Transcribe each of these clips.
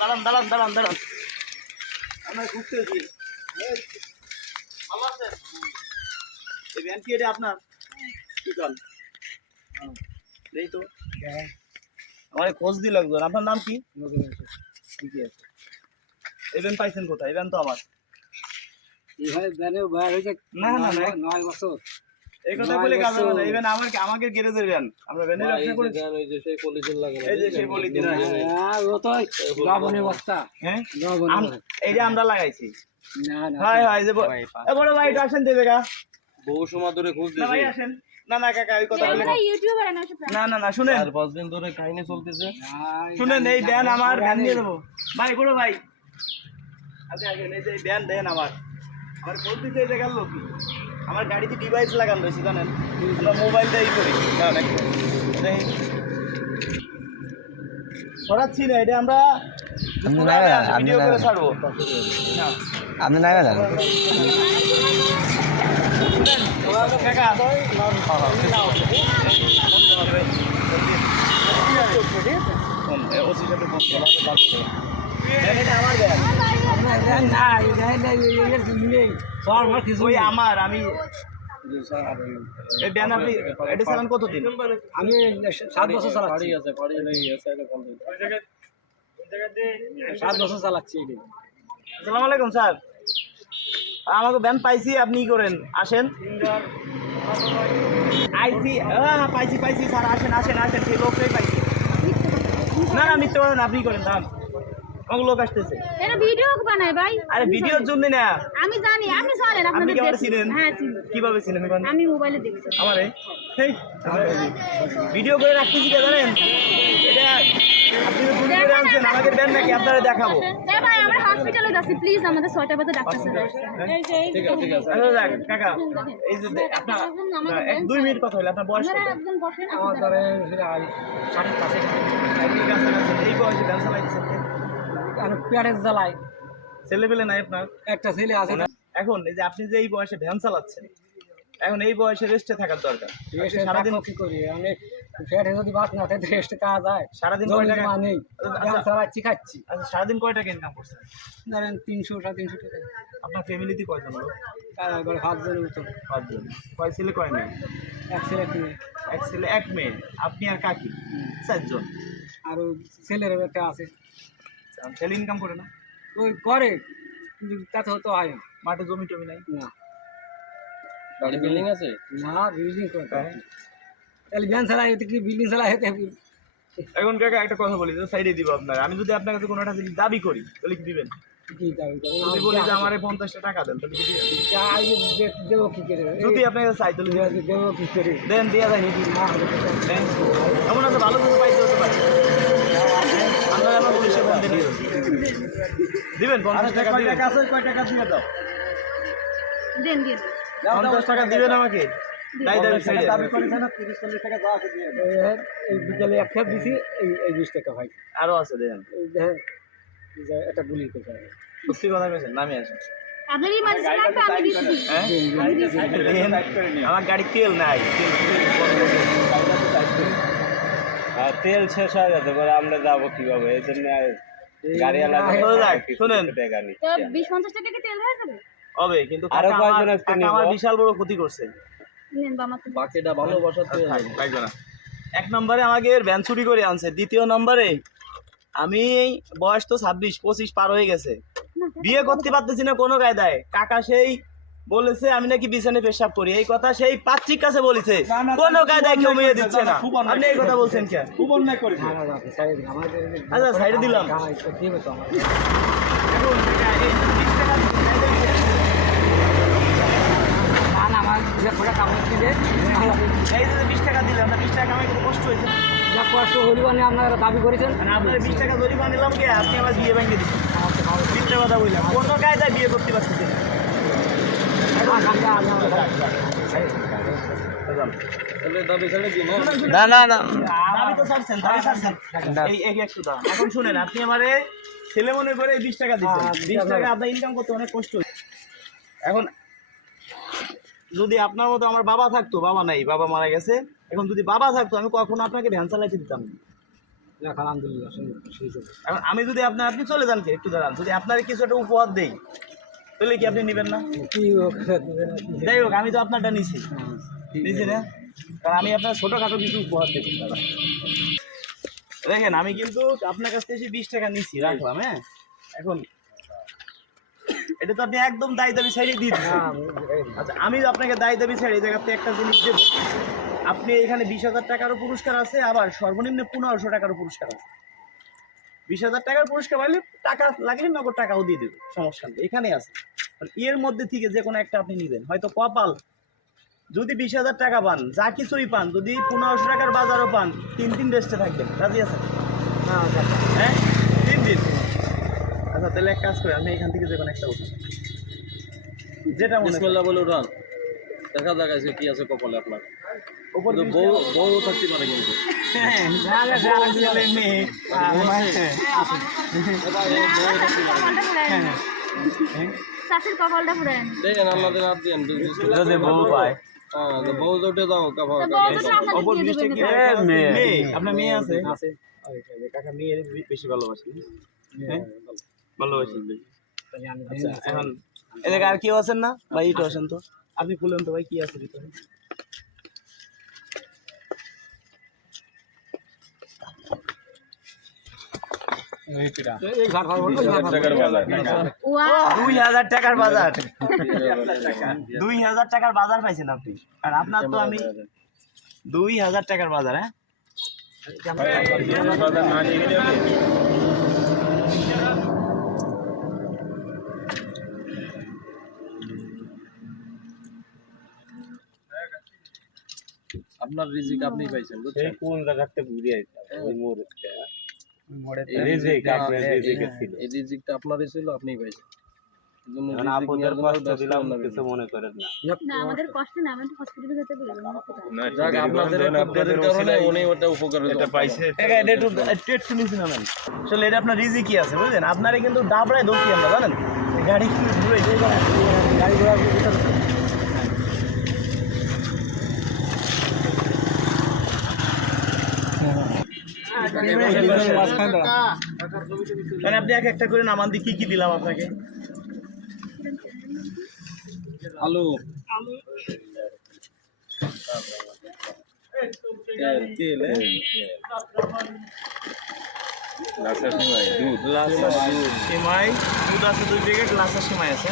দাঁড়ান দাঁড়ান দাঁড়ান দাঁড়ান আমরা ঘুরতেছি। ভালো আছেন? এই ভ্যান কি এটা আপনার? কি কল এই তো আমার খোঁজ দিল একজন। আপনার নাম কি? ঠিকই আছে। এই ভ্যান পাইছেন কোথায়? এই ভ্যান তো আমার। না না না 9 বছর এই কথা বলে কাজ হবে না। এই ভ্যান আমাকে গ্যারেজের ভ্যান। আমরা ভ্যানের ব্যবসা করি। এই যে সেই পলিথিন লাগানো, এই যে সেই পলিথিন ও তো লবণের বস্তা। হ্যাঁ এই যে আমরা লাগাইছি। না না হয় হয় যে বড় ভাই একটু আসেন দে জায়গা বহু সময় ধরে খোঁজ দিছি। ভাই আসেন। না না কাকা এই কথা বলে ইউটিউবার না না না শুনেন 4-5 দিন ধরে কাহিনী চলতেছে। শুনেন এই ভ্যান আমার, ভ্যান নিয়ে দেবো ভাই। বড় ভাই আচ্ছা আসেন। এই যে ভ্যান দেন আমার খোঁজ দিতে এই জায়গার লোক। আমার গাড়িতে ডিভাইস লাগানো রয়েছে জানেন। আমরা মোবাইল দিয়েই করি। ছড়াচ্ছি না এটা আমরা ভিডিও করে ছাড়বো। আপনি নাই জানেন আমার আমি এটা চালান কতদিন? আমি 7 বছর চালাচ্ছি। 7 বছর চালাচ্ছি। আসসালামু আলাইকুম স্যার। আমাকে ভ্যান পাইছি, আপনি কি করেন? আসেন। আইসি পাইছি পাইছি স্যার। আসেন আসেন আসেন। সেই লোকটাই পাইছি। না না মিথ্যে বলেন, আপনি করেন দাম। আমাকে লোক আসতেছে। এটা ভিডিও বানায় ভাই। আরে ভিডিওর জন্য না। আমি জানি আপনি জানেন। আপনি কি আমারে চিনেন? হ্যাঁ চিনি। কিভাবে চিনেন? আমি মোবাইলে দেখছি। আমারে হেই ভিডিও করে রাখতেছি কে জানেন? এটা আপনি তো ভিডিও করে আনছেন, আমাদের দেন নাকি আপনারা দেখাবো? এ ভাই আমরা হসপিটালে যাচ্ছি, প্লিজ আমাদের 6টা বাজে ডাক্তার স্যার আসছে। ঠিক আছে ঠিক আছে। আচ্ছা যাক কাকা এই যে আপনার 1-2 মিনিট কথা হলো। আপনার বয়স কত? একজন বসেন। আমার ধরে 5.5 কাছে এই বয়সে ভ্যান চালাইতেছেন কে? আমি পেটের জ্বালাই। ছেলে পেলে নাই আপনার? একটা ছেলে আছে। এখন এই যে আপনি যে এই বয়সে ভ্যান চালাচ্ছেন, এখন এই বয়সে রেস্টে থাকার দরকার। সারাদিন কি করি আমি? পেটে যদি বাত না থাকে রেস্টে কাজ যায়। সারাদিন কয় টাকা নেই? চালাচ্ছি খাচ্ছি। আচ্ছা সারাদিন কয় টাকা ইনকাম করছেন? ধরেন 300-350 টাকা। আপনার ফ্যামিলিতে কয়জন লোক? তারপর 5 জনের মতো। 5 জন। কয় ছেলে কয় মেয়ে? এক ছেলে এক মেয়ে। এক ছেলে এক মেয়ে। আপনি আর কাকি 4 জন। আর ছেলের একটা আছে। ছেলে ইনকাম করে না? ওই করে কিন্তু তাতে হতো হয় না। মাঠে জমি টমি নাই? না। বাড়ি বিল্ডিং আছে? না বিল্ডিং করে তাহলে ভ্যান চালা এতে কি বিল্ডিং চালা হেতে? এখন কাকা একটা কথা বলি, সাইডে দিব আপনার। আমি যদি আপনার কাছে কোনো একটা জিনিস দাবি করি তাহলে কি দিবেন? কি দাবি করেন? আমি বলি যে আমারে 50 টাকা দেন তাহলে কি দিবেন? দেবো কি করে? যদি আপনার কাছে চাই তাহলে দেবো কি করে? দেন দিয়া যায় নাকি? এমন আছে ভালো কিছু পাইতে হতে পারে। আপনারা আমার পুলিশে ফোন দিয়ে দিবেন 50 টাকা দিবেন। কয় টাকা দিয়ে দাও? দেন দেন 50 টাকা দিবেন আমাকে? দাই দাবি সাইডে দাবি করেছেন না 30-40 টাকা দাও আছে দিয়ে। এই বিকেলে এক খেপ দিছি এই 20 টাকা ভাই। আরো আছে দেন। এই দেখেন এটা গুলি করে। সত্যি কথা কইছেন, নামে আসেন। আপনারই মাঝে লাগবে আমি দিচ্ছি। হ্যাঁ আমার গাড়ি তেল নাই। তেল শেষ হয়ে যেতে পারে, আমরা যাবো কিভাবে? এই জন্য গাড়ি শুনেন তো 20-50 টাকা কি তেল হয়ে যাবে? হবে কিন্তু আমার বিশাল বড় ক্ষতি করছে। নেন বাবা তো বাকিটা ভালোবাসাতে লাগবে না। 1 নম্বরে আমাকে ভ্যান চুরি করে আনছে। দ্বিতীয় নম্বরে আমি বয়স তো 26-25 পার হয়ে গেছে, বিয়ে করতে পারতেছি না কোনো কায়দায়। কাকা সেই বলেছে আমি নাকি বিছানে পেশাব করি, এই কথা সেই পাত্রিক কাছে বলেছে। কোনো কায়দায় কেউ মেয়ে দিচ্ছে না। আপনি এই কথা বলছেন কেন? খুব অন্যায় করেছে। আচ্ছা সাইডে দিলাম। এখন এই 20 টাকা এই যে 20 টাকা দিলাম না, 20 টাকা আমার কত কষ্ট হয়েছে। যা কষ্ট হলিবানি আপনারা দাবি করেছেন। আপনার 20 টাকা জরিমানা নিলাম কে? আপনি আমার বিয়ে ভেঙে দিচ্ছেন। মিথ্যে কথা বললাম। কোনো কায়দায় বিয়ে করতে পারতেছি না। না না না দাবি তো ছাড়ছেন, দাবি ছাড়ছেন। এই একটু দাঁড়ান। এখন শুনেন, আপনি আমারে ছেলে মনে করে 20 টাকা দিচ্ছেন। 20 টাকা আপনার ইনকাম করতে অনেক কষ্ট হচ্ছে। এখন যদি আপনার মতো আমার বাবা থাকতো, বাবা নাই, বাবা মারা গেছে। এখন যদি বাবা থাকতো আমি কখনো আপনাকে ভ্যান চালাইতে দিতাম না। আলহামদুলিল্লাহ এখন আমি যদি আপনি চলে যান, একটু দাঁড়ান, যদি আপনার কিছু একটা উপহার দেই তাহলে কি আপনি নেবেন না? কি যাই হোক, আমি তো আপনারটা নিছি না, কারণ আমি আপনার ছোটোখাটো কিছু উপহার দেবো দাদা। দেখেন আমি কিন্তু আপনার কাছ থেকে 20 টাকা নিছি, রাখলাম। হ্যাঁ, এখন এটা তো আপনি একদম দায়ী দাবি সাইডে দিয়ে দিচ্ছেন। আচ্ছা, আমি আপনাকে দায়ী দাবি সাইডে এই জায়গাতে একটা জিনিস দেবো, আপনি এখানে 20,000 টাকারও পুরস্কার আছে, আবার সর্বনিম্ন 1500 টাকারও পুরস্কার আছে। 20,000 টাকার পুরস্কার পাইলে টাকা লাগলে নগদ টাকাও দিয়ে দেবে, সমস্যা নেই, এখানে আছে। এর মধ্যে থেকে যে কোনো একটা আপনি নেবেন, হয়তো কপাল, যদি 20,000 টাকা পান, যা কিছুই পান, যদি 1500 টাকার বাজারও পান, 3 দিন রেস্টে থাকবেন, রাজি আছেন? হ্যাঁ, 3 দিন। আচ্ছা, তাহলে এক কাজ করে আমি এখান থেকে যে কোনো একটা উঠি, যেটা মনে বিসমিল্লাহ বলে উঠান, দেখা যাক আজকে কি আছে কপালে আপনার। উপর বউ থাকতে পারে কিন্তু। ছেলে মেয়ে চাষের কপালটা পুরাই আনি। দেখেন আমাদের হাত দিয়ে যদি বউ পায়, বউ উঠে যাও কাপড়। তো বউ তো আপনাদের অপর দিয়ে 20 দেবেন টাকা না। মেয়ে, আপনার মেয়ে আছে? কাকা মেয়ে বেশি ভালোবাসি। হ্যাঁ, ভালোবাসি। আচ্ছা, এখন এদিকে আর কেউ আছেন না ভাই? একটু আসেন তো, আপনি খুলেন তো ভাই, কি আছে ভিতরে? ওয়াও, 2000 টাকার বাজার, 2000 টাকার বাজার পাইছেন আপনি, আর আপনার তো আমি 2000 টাকার বাজার। হ্যাঁ, আপনার রিজিক আপনি পাইছেন, বুঝছেন? কোন জায়গাতে ঘুরে এই রিজিকটা আপনারই ছিল, আপনিই পাইছেন। আপনাদের কষ্ট দিলাম, কিছু মনে করেন না। না আমাদের কষ্ট না, আমরা হসপিটালে যেতে বলবো না। যাক, আপনাদের উপকারের কারণে উনি ওটা উপকার পাইছে। একটু নিচে নামেন। আসলে এটা আপনার রিজিকই আছে, বুঝলেন? আপনারে কিন্তু দাবড়ায় ধরছি আমরা, জানেন? গাড়ি কিন্তু ঘুরে গাড়ি ঘোড়া মানে আপনি এক একটা করে নামান দিয়ে কি দিলাম আপনাকে? আলু, তেল, সিমাই, দুধ আছে 2 প্যাকেট, লাচা সিমাই আছে।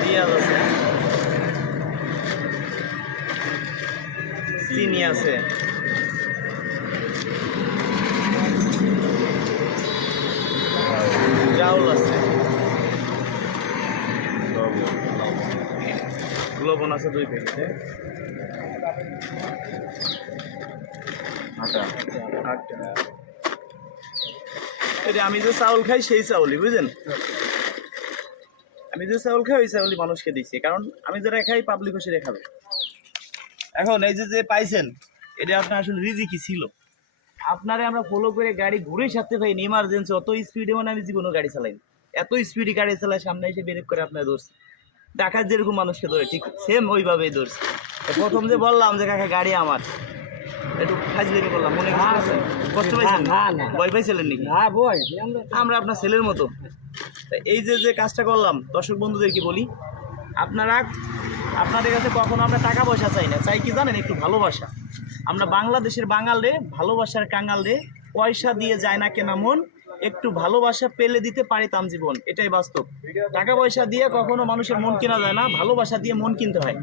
পেঁয়াজ আছে, চিনি আছে, চাউল আছে, লবণ আছে 2 প্যাকেট, আটা। আমি যে চাউল খাই সেই চাউলই, বুঝলেন? আমি যে চাউল খাই ওই চাউলই মানুষকে দিচ্ছি, কারণ আমি যেটা খাই পাবলিকও সেটা খাবে। এখন এই যে পাইছেন, এটা আপনার আসলে রিজিকই ছিল। আপনারে আমরা ফলো করে গাড়ি ঘুরে সাথে পাইনি, ইমার্জেন্সি অত স্পিডে মানে আমি জীবনেও গাড়ি চালাই, এত স্পিডে গাড়ি চালাই, সামনে এসে ব্রেক করে আপনার ধরছি। ঢাকার যেরকম মানুষকে ধরে ঠিক সেম ওইভাবেই ধরছি। প্রথম যে বললাম যে কাকা গাড়ি আমার, একটু ফাজলামি করলাম, মনে কষ্ট পাইছেন? ভয় পাইছিলেন নাকি? আমরা আপনার ছেলের মতো। এই যে কাজটা করলাম, দর্শক বন্ধুদেরকে বলি, আপনাদের কাছে কখনো আমরা টাকা পয়সা চাই না, চাই কি জানেন? একটু ভালোবাসা। আমরা বাংলাদেশের বাঙাল রে, ভালোবাসার কাঙাল রে, পয়সা দিয়ে যায় না কেনা মন, একটু ভালোবাসা পেলে দিতে পারিতাম জীবন, এটাই বাস্তব। টাকা পয়সা দিয়ে কখনো মানুষের মন কেনা যায় না, ভালোবাসা দিয়ে মন কিনতে হয়।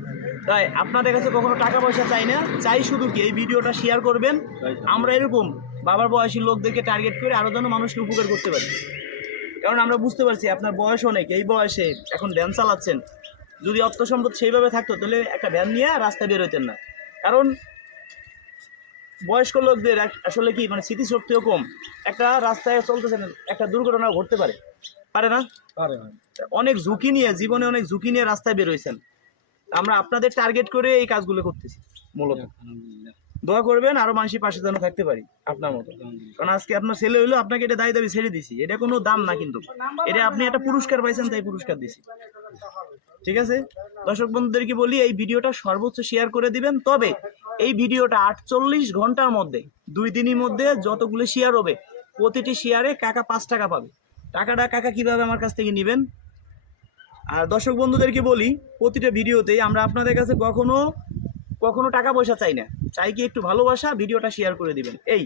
তাই আপনাদের কাছে কখনো টাকা পয়সা চাই না, চাই শুধু কি এই ভিডিওটা শেয়ার করবেন। আমরা এরকম বাবার বয়সী লোকদেরকে টার্গেট করে আরও যেন মানুষকে উপকার করতে পারি, কারণ আমরা বুঝতে পারছি আপনার বয়স অনেক, এই বয়সে এখন ভ্যান চালাচ্ছেন। যদি অর্থ সম্পদ সেইভাবে থাকতো তাহলে একটা ভ্যান নিয়ে রাস্তায় বের হইতেন না, কারণ বয়স্ক লোকদের আসলে কি মানে স্মৃতিশক্তিও কম, একটা রাস্তায় চলতেছেন একটা দুর্ঘটনা ঘটতে পারে না? অনেক ঝুঁকি নিয়ে, জীবনে অনেক ঝুঁকি নিয়ে রাস্তায় বের হয়েছেন। আমরা আপনাদের টার্গেট করে এই কাজগুলো করতেছি মূলত। দোয়া করবেন আরো মানুষের পাশে যেন থাকতে পারি আপনার মতো। কারণ আজকে আপনার ছেলে হইলো, আপনাকে এটা দায় দাবি ছেড়ে দিছি, এটা কোনো দাম না, কিন্তু এটা আপনি একটা পুরস্কার পাইছেন তাই পুরস্কার দিছি। ঠিক আছে, দর্শক বন্ধুদেরকে বলি এই ভিডিওটা সর্বোচ্চ শেয়ার করে দিবেন। তবে এই ভিডিওটা 48 ঘন্টার মধ্যে 2 দিনের মধ্যে যতগুলো শেয়ার হবে প্রতিটি শেয়ারে কাকা 5 টাকা পাবে। টাকাটা কাকা কিভাবে আমার কাছ থেকে নেবেন? আর দর্শক বন্ধুদেরকে বলি প্রতিটা ভিডিওতেই আমরা আপনাদের কাছে কখনো টাকা পয়সা চাই না, চাই কি একটু ভালোবাসা, ভিডিওটা শেয়ার করে দিবেন। এই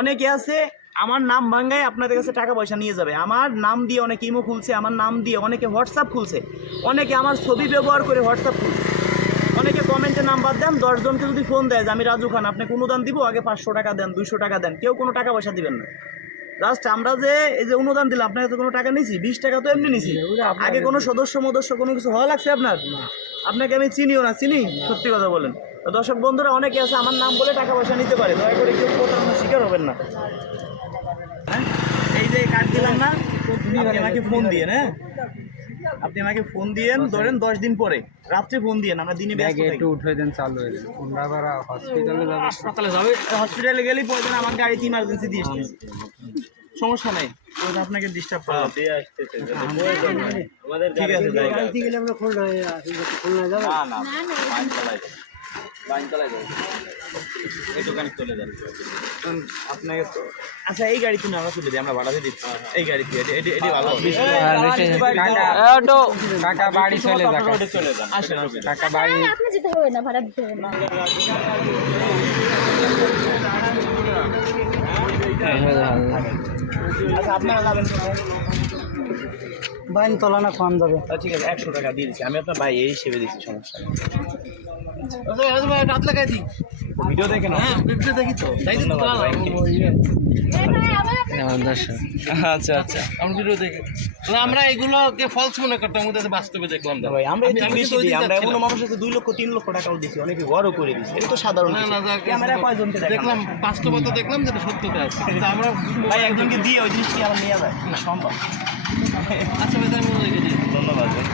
অনেকে আছে আমার নাম ভাঙ্গায় আপনাদের কাছে টাকা পয়সা নিয়ে যাবে, আমার নাম দিয়ে অনেকে ইমো খুলছে, আমার নাম দিয়ে অনেকে হোয়াটসঅ্যাপ খুলছে, অনেকে আমার ছবি ব্যবহার করে হোয়াটসঅ্যাপ খুলছে, অনেকে কমেন্টে নাম্বার দেন, 10 জনকে যদি ফোন দেয় যে আমি রাজু খান আপনি অনুদান দিব, আগে 500 টাকা দেন 200 টাকা দেন, কেউ কোনো টাকা পয়সা দিবেন না। জাস্ট আমরা যে এই যে অনুদান দিলাম আপনার কাছে কোনো টাকা নিছি, 20 টাকা তো এমনি নিছি, আগে কোনো সদস্য কোনো কিছু হওয়া লাগছে আপনার? আপনাকে আমি চিনিও না, চিনি? সত্যি কথা বলেন। তো দর্শক বন্ধুরা অনেকে আছে আমার নাম বলে টাকা পয়সা নিতে পারে, দয়া করে কেউ প্রতারণার শিকার হবেন না। হ্যাঁ, এই যে কার্ড দিলাম না, আপনি আমাকে ফোন দিয়ে, হ্যাঁ আপনি আমাকে ফোন দিয়েন, ধরেন 10 দিন পরে রাত্রে ফোন দিয়েন, আমরা দিনে ব্যস্ত থাকি। একটু উঠে দেন, চালু হয়ে যাবে। আমরা আবার হসপিটালে যাবে, হসপিটালে গেলেই প্রয়োজন আমার গাড়িতে ইমার্জেন্সি দিয়ে আসতেছি, সমস্যা নাই, ওটা আপনাকে ডিস্টার্ব করলাম। দিয়ে আসতেছে আমাদের ঠিক আছে, গাড়িতে গেলে আমরা খুলনা যাবো। না না বাইন চালাই যাবে এই দোকানে চলে যাবে আপনাকে তো আচ্ছা এই গাড়ি কিনে আমরা চলে দিই, আমরা ভাড়া দিয়ে দিচ্ছি এই গাড়িতে, এটি ভালো হবে। কাকা বাড়ি চলে যাবে, চলে যান আসেন কাকা বাড়ি। আরে আপনি যেতে হবে না, ভাড়া দিতে হবে না। আচ্ছা আপনারা যাবেন বাইন তোলা না কম যাবে। ঠিক আছে 100 টাকা দিয়ে দিচ্ছি, আমি আপনার ভাই এই হিসেবে দিচ্ছি, সমস্যা নেই। ভিডিও দেখে না? হ্যাঁ ভিডিও দেখি তো, তাই তো তোলা হ্যাঁ, আচ্ছা আচ্ছা আমরা ভিডিও দেখে আমরা এগুলোকে ফলস মনে করতাম, ওদের বাস্তবে দেখলাম না ভাই আমরা একটু বেশি দিই, আমরা এমন মানুষ আছে 2 লক্ষ 3 লক্ষ টাকাও দিছি, অনেকে বড় করে দিছি, এটা তো সাধারণ কিছু। ক্যামেরা কয়জনকে দেখলাম বাস্তবতা দেখলাম যেটা সত্যতা আছে, কিন্তু আমরা ভাই একজনকে দিয়ে ওই জিনিসটি আমার নিয়ে যায় না সম্ভব। আচ্ছা ভাই তাই মনে রেখে দিই। ধন্যবাদ ভাই।